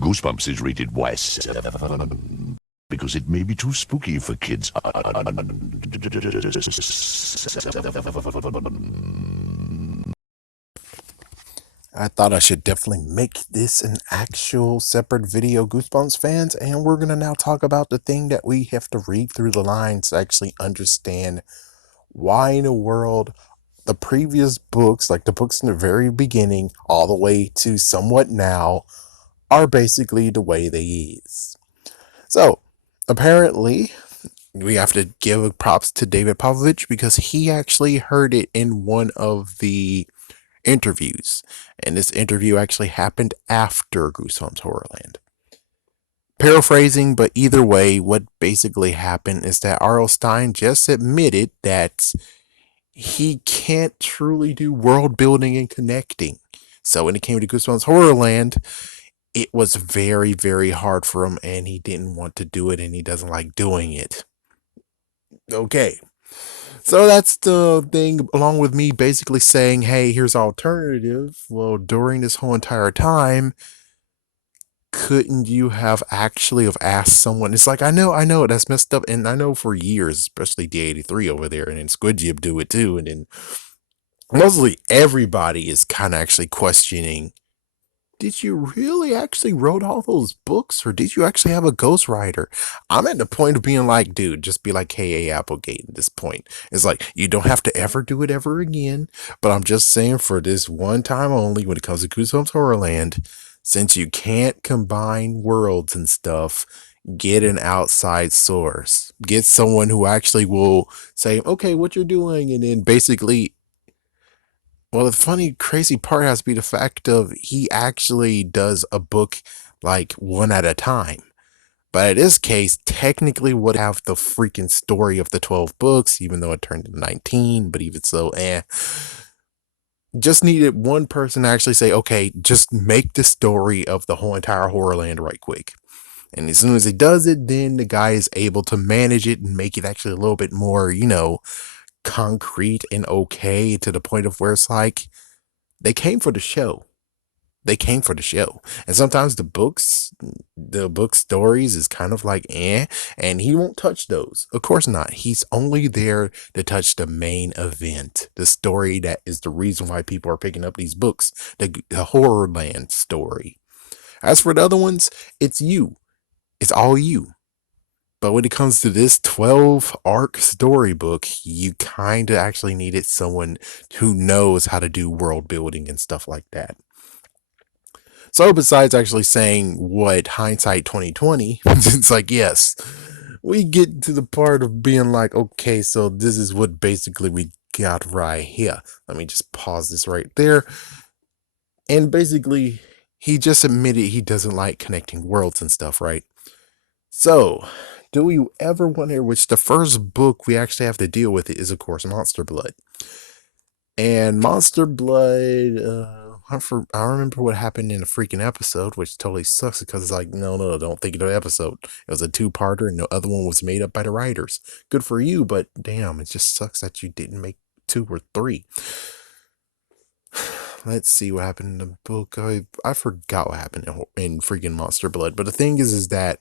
Goosebumps is rated Y because it may be too spooky for kids. I thought I should definitely make this an actual separate video, Goosebumps fans, and we're going to now talk about the thing that we have to read through the lines to actually understand why in the world the previous books, like the books in the very beginning, all the way to somewhat now, are basically the way they is. So, apparently, we have to give props to David Povich because he actually heard it in one of the interviews. And this interview actually happened after Goosebumps Horrorland. Paraphrasing, but either way, what basically happened is that R.L. Stine just admitted that he can't truly do world building and connecting. So when it came to Goosebumps Horrorland, it was very, very hard for him, and he didn't want to do it, and he doesn't like doing it. Okay. So that's the thing, along with me basically saying, hey, here's alternative. Well, during this whole entire time, couldn't you have actually have asked someone? It's like, I know, that's messed up. And I know for years, especially D83 over there, and then Squid Jib do it too. And then mostly everybody is kind of actually questioning, did you really actually wrote all those books, or did you actually have a ghostwriter? I'm at the point of being like, dude, just be like K.A. Applegate at this point. It's like, you don't have to ever do it ever again, but I'm just saying for this one time only when it comes to Goosebumps Horrorland, since you can't combine worlds and stuff, get an outside source. Get someone who actually will say, okay, what you're doing, and then basically, well, the funny, crazy part has to be the fact of he actually does a book like one at a time. But in this case, technically would have the freaking story of the 12 books, even though it turned into 19, but even so, just needed one person to actually say, okay, just make the story of the whole entire Horrorland right quick. And as soon as he does it, then the guy is able to manage it and make it actually a little bit more, concrete and okay to the point of where it's like, they came for the show. They came for the show. And sometimes the book stories is kind of like, and he won't touch those. Of course not. He's only there to touch the main event, the story that is the reason why people are picking up these books, the Horrorland story. As for the other ones, it's you. It's all you. But when it comes to this 12 arc storybook, you kind of actually needed someone who knows how to do world building and stuff like that. So besides actually saying what hindsight 2020, it's like, yes, we get to the part of being like, okay, so this is what basically we got right here. Let me just pause this right there. And basically, he just admitted he doesn't like connecting worlds and stuff, right? So, do we ever wonder, which the first book we actually have to deal with it is, of course, Monster Blood. And Monster Blood, I remember what happened in a freaking episode, which totally sucks because it's like, no, don't think of the episode. It was a two-parter and the other one was made up by the writers. Good for you, but damn, it just sucks that you didn't make 2 or 3. Let's see what happened in the book. I forgot what happened in freaking Monster Blood. But the thing is that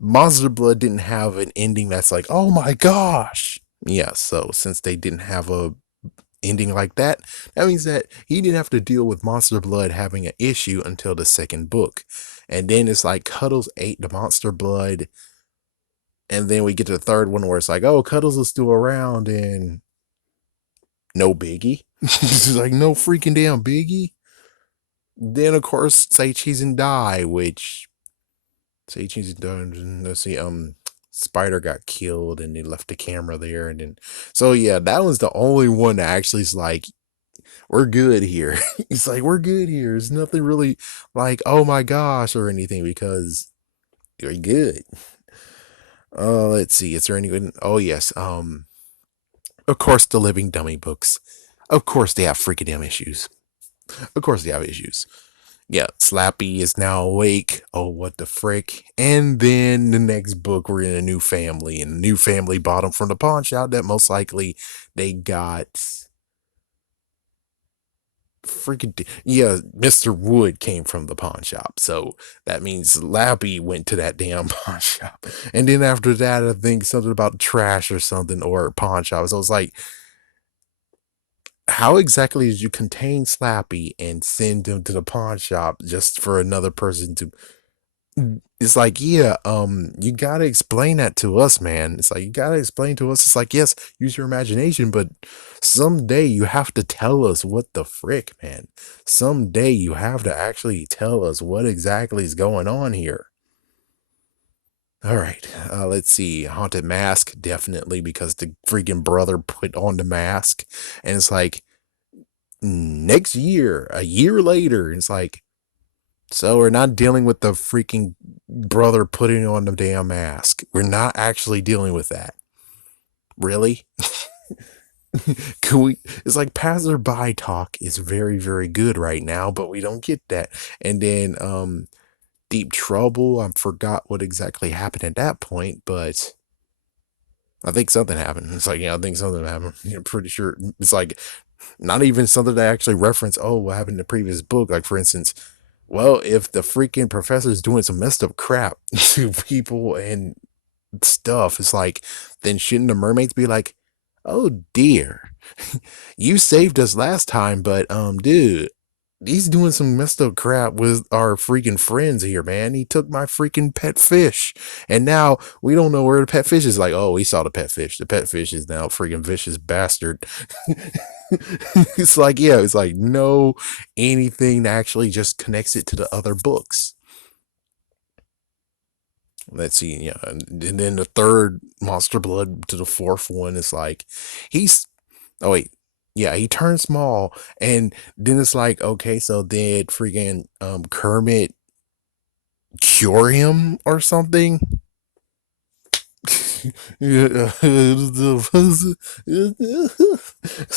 Monster Blood didn't have an ending that's like, oh my gosh. Yeah, so since they didn't have a ending like that, that means that he didn't have to deal with Monster Blood having an issue until the second book. And then it's like Cuddles ate the Monster Blood. And then we get to the third one where it's like, oh, Cuddles is still around and no biggie. It's like, no freaking damn biggie. Then, of course, Say Cheese and Die, which Say Cheese and Die, let's see, Spider got killed and they left the camera there. And then, so yeah, that was the only one that actually is like, we're good here. It's like, we're good here. There's nothing really like, oh my gosh, or anything because you're good. Let's see. Is there anyone? Oh, yes. Of course, the Living Dummy books. Of course, they have freaking damn issues. Of course, they have issues. Yeah, Slappy is now awake. Oh, what the frick. And then the next book, we're in a new family. And the new family bought them from the pawn shop that most likely they got freaking yeah, Mr. Wood came from the pawn shop, so that means Lappy went to that damn pawn shop. And then after that, I think something about trash or something or pawn shop. So it's like, how exactly did you contain Slappy and send him to the pawn shop just for another person to? It's like, yeah, you gotta explain that to us, man. It's like, you gotta explain to us. It's like, yes, use your imagination, but someday you have to tell us what the frick, man. Someday you have to actually tell us what exactly is going on here. All right, let's see. Haunted mask, definitely, because the freaking brother put on the mask, and it's like next year, a year later, it's like, so we're not dealing with the freaking brother putting on the damn mask. We're not actually dealing with that. Really? Can we? It's like passerby talk is very, very good right now, but we don't get that. And then deep trouble. I forgot what exactly happened at that point, but I think something happened. It's like, yeah, I think something happened. I'm pretty sure it's like not even something that actually reference, oh, what happened in the previous book. Like, for instance, well, if the freaking professor's doing some messed up crap to people and stuff, it's like, then shouldn't the mermaids be like, oh dear, you saved us last time, but dude, he's doing some messed up crap with our freaking friends here, man. He took my freaking pet fish. And now we don't know where the pet fish is. Like, oh, we saw the pet fish. The pet fish is now freaking vicious bastard. It's like, yeah, it's like no anything that actually just connects it to the other books. Let's see, yeah. And then the third monster blood to the fourth one is like he's oh wait. Yeah, he turned small, and then it's like, okay, so did freaking Kermit cure him or something? It's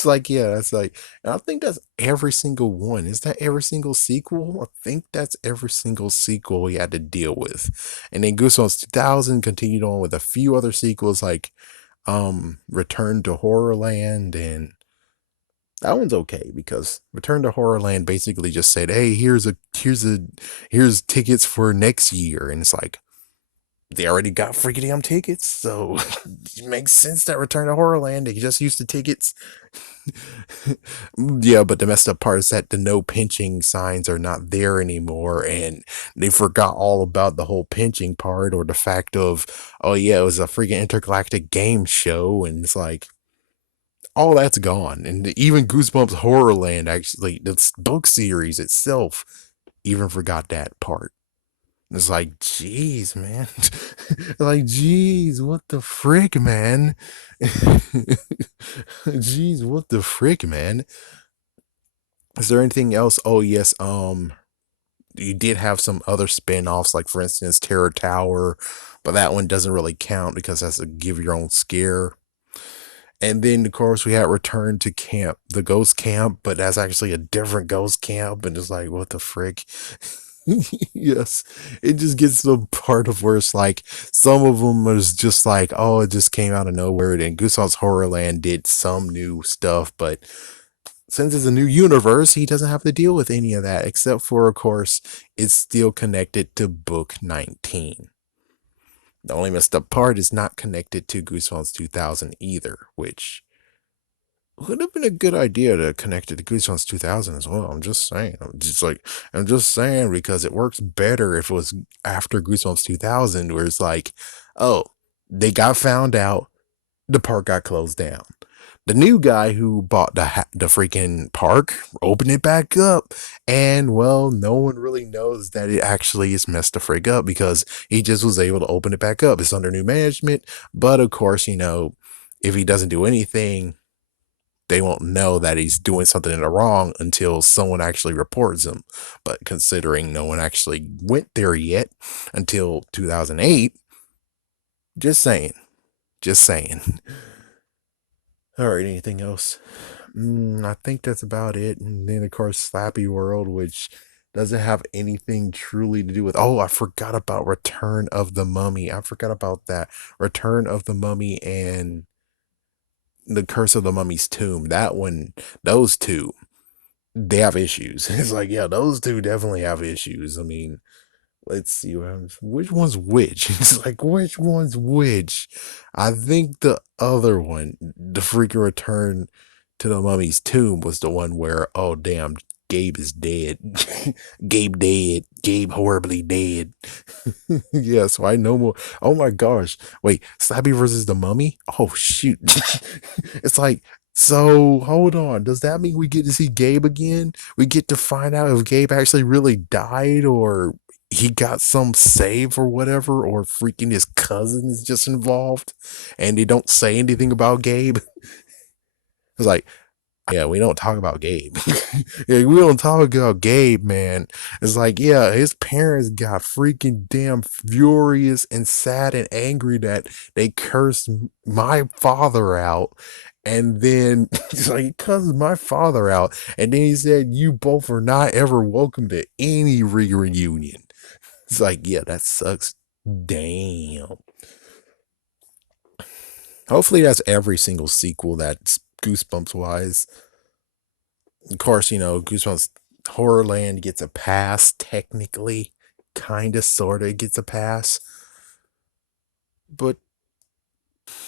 like, yeah, that's like, and I think that's every single one. Is that every single sequel? I think that's every single sequel we had to deal with. And then Goosebumps 2000 continued on with a few other sequels like Return to Horrorland, and that one's okay because Return to Horrorland basically just said, "Hey, here's tickets for next year," and it's like they already got freaking damn tickets, so it makes sense that Return to Horrorland they just used the tickets. Yeah, but the messed up part is that the no pinching signs are not there anymore, and they forgot all about the whole pinching part or the fact of, oh yeah, it was a freaking intergalactic game show, and it's like all that's gone. And even Goosebumps Horrorland, actually, the book series itself, even forgot that part. It's like, geez, man. Like, geez, what the frick, man? Geez, what the frick, man? Is there anything else? Oh, yes. You did have some other spin-offs, like for instance, Terror Tower, but that one doesn't really count because that's a give your own scare. And then, of course, we had Return to Camp, the ghost camp, but that's actually a different ghost camp. And it's like, what the frick? Yes, it just gets to the part of where it's like some of them is just like, oh, it just came out of nowhere. And Goosebumps Horrorland did some new stuff, but since it's a new universe, he doesn't have to deal with any of that, except for, of course, it's still connected to book 19. The only messed up part is not connected to Goosebumps 2000 either, which would have been a good idea to connect it to Goosebumps 2000 as well. I'm just saying. I'm just saying because it works better if it was after Goosebumps 2000, where it's like, oh, they got found out, the park got closed down. The new guy who bought the freaking park opened it back up, and well, no one really knows that it actually is messed the freak up because he just was able to open it back up. It's under new management, but of course, if he doesn't do anything, they won't know that he's doing something in the wrong until someone actually reports him. But considering no one actually went there yet until 2008, just saying, just saying. All right, anything else? I think that's about it. And then, of course, Slappy World, which doesn't have anything truly to do with. Oh, I forgot about Return of the Mummy. I forgot about that. Return of the Mummy and The Curse of the Mummy's Tomb. That one, those two. they have issues. It's like, yeah, those two definitely have issues. I mean, let's see which one's which. It's like, which one's which? I think the other one, the freaking return to the mummy's tomb, was the one where, oh damn, Gabe is dead. Gabe dead. Gabe horribly dead. Yeah, so I know more. Oh my gosh. Wait, Slappy versus the mummy? Oh shoot. It's like, so hold on. Does that mean we get to see Gabe again? We get to find out if Gabe actually really died, or he got some save or whatever, or freaking his cousin is just involved and they don't say anything about Gabe. It's like, yeah, we don't talk about Gabe. Yeah, we don't talk about Gabe, man. It's like, yeah, his parents got freaking damn furious and sad and angry that they cursed my father out. And then he's like, he cussed my father out. And then he said, you both are not ever welcome to any reunion. It's like, yeah, that sucks. Damn. Hopefully that's every single sequel that's Goosebumps wise. Of course, Goosebumps Horrorland gets a pass, technically. Kinda, sorta gets a pass. But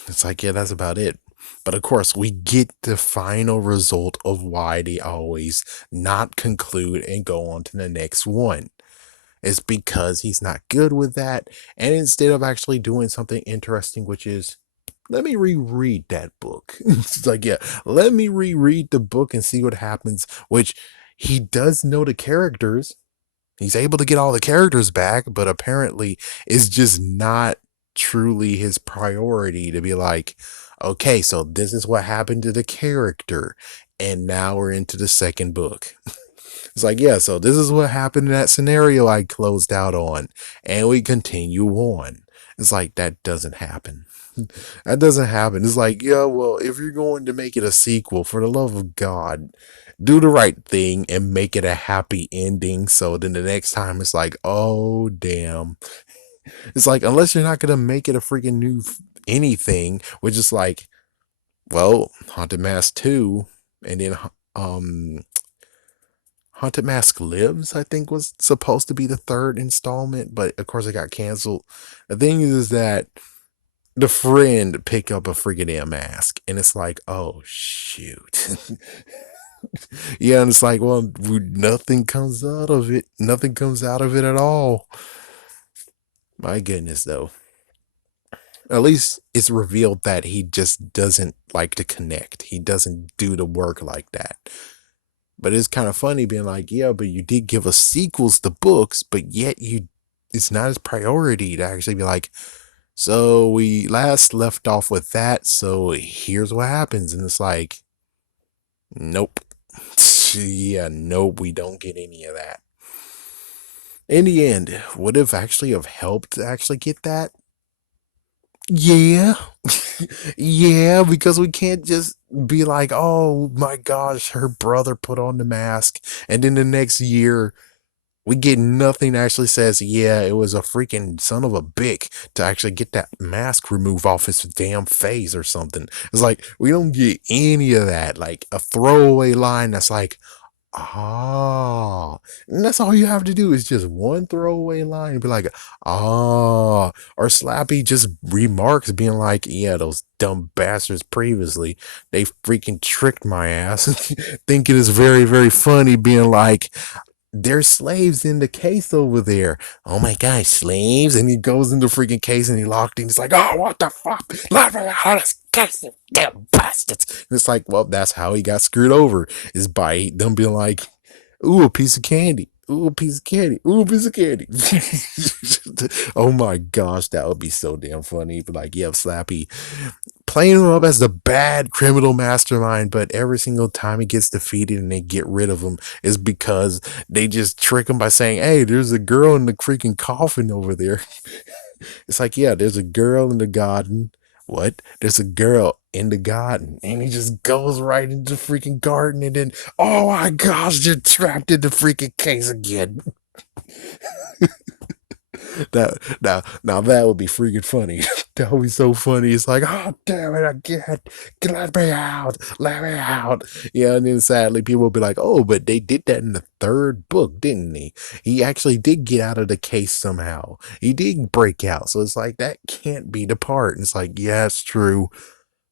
it's like, yeah, that's about it. But of course, we get the final result of why they always not conclude and go on to the next one. It's because he's not good with that. And instead of actually doing something interesting, which is, let me reread that book. It's like, yeah, let me reread the book and see what happens, which he does know the characters. He's able to get all the characters back, but apparently it's just not truly his priority to be like, okay, so this is what happened to the character. And now we're into the second book. It's like, yeah, so this is what happened in that scenario I closed out on, and we continue on. It's like, that doesn't happen. That doesn't happen. It's like, yeah, well, if you're going to make it a sequel, for the love of God, do the right thing and make it a happy ending. So then the next time it's like, oh, damn. It's like, unless you're not going to make it a freaking new anything, which is like, well, Haunted Mask 2, and then, Haunted Mask Lives, I think, was supposed to be the third installment, but of course it got canceled. The thing is that the friend picked up a freaking damn mask, and it's like, oh shoot. Yeah, and it's like, well, nothing comes out of it. Nothing comes out of it at all. My goodness, though. At least it's revealed that he just doesn't like to connect. He doesn't do the work like that. But it's kind of funny being like, yeah, but you did give us sequels to books, but yet it's not his priority to actually be like, so we last left off with that, so here's what happens. And it's like, nope. Yeah, nope, we don't get any of that. In the end, would have actually have helped to actually get that? Yeah. Yeah, because we can't just be like, oh my gosh, her brother put on the mask, and then the next year we get nothing that actually says, yeah, it was a freaking son of a bitch to actually get that mask removed off his damn face or something. It's like, we don't get any of that. Like a throwaway line that's like, ah, and that's all you have to do is just one throwaway line and be like, ah, or Slappy just remarks being like, yeah, those dumb bastards previously, they freaking tricked my ass, thinking it's very, very funny, being like, there's slaves in the case over there. Oh my gosh, slaves. And he goes in the freaking case and he locked in. He's like, oh, what the fuck? Let me out of this case, you damn bastards. And it's like, well, that's how he got screwed over, is by them being like, ooh, a piece of candy. Ooh, a piece of candy. Ooh, a piece of candy. Oh my gosh, that would be so damn funny. But like, yeah, Slappy playing him up as the bad criminal mastermind, but every single time he gets defeated and they get rid of him is because they just trick him by saying, hey, there's a girl in the freaking coffin over there. It's like, yeah, there's a girl in the garden. What? There's a girl in the garden. And he just goes right into the freaking garden, and then, oh my gosh, you're trapped in the freaking case again. Now that would be freaking funny. That would be so funny. It's like, oh damn it, I can't. Let me out. Let me out. Yeah, and then sadly people will be like, oh, but they did that in the third book, didn't he? He actually did get out of the case somehow. He did break out. So it's like that can't be the part. And it's like, yeah, it's true.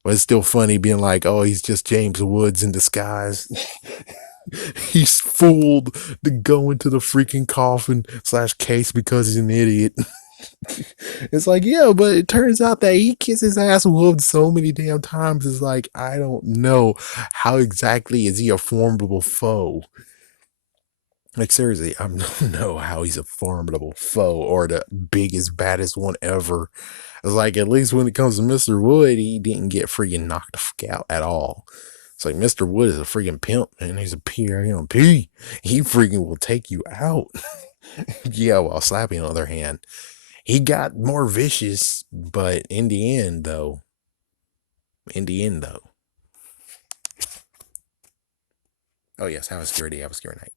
But it's still funny being like, oh, he's just James Woods in disguise. He's fooled to go into the freaking coffin / case because he's an idiot. It's like, yeah, but it turns out that he gets his ass whooped so many damn times. It's like, I don't know how exactly is he a formidable foe. Like, seriously, I don't know how he's a formidable foe or the biggest, baddest one ever. It's like, at least when it comes to Mr. Wood, he didn't get freaking knocked the fuck out at all. It's like Mr. Wood is a freaking pimp and he's a PMP. He freaking will take you out. Yeah, while Slappy, on the other hand, he got more vicious, but in the end, though, oh yes, have a scary day, have a scary night.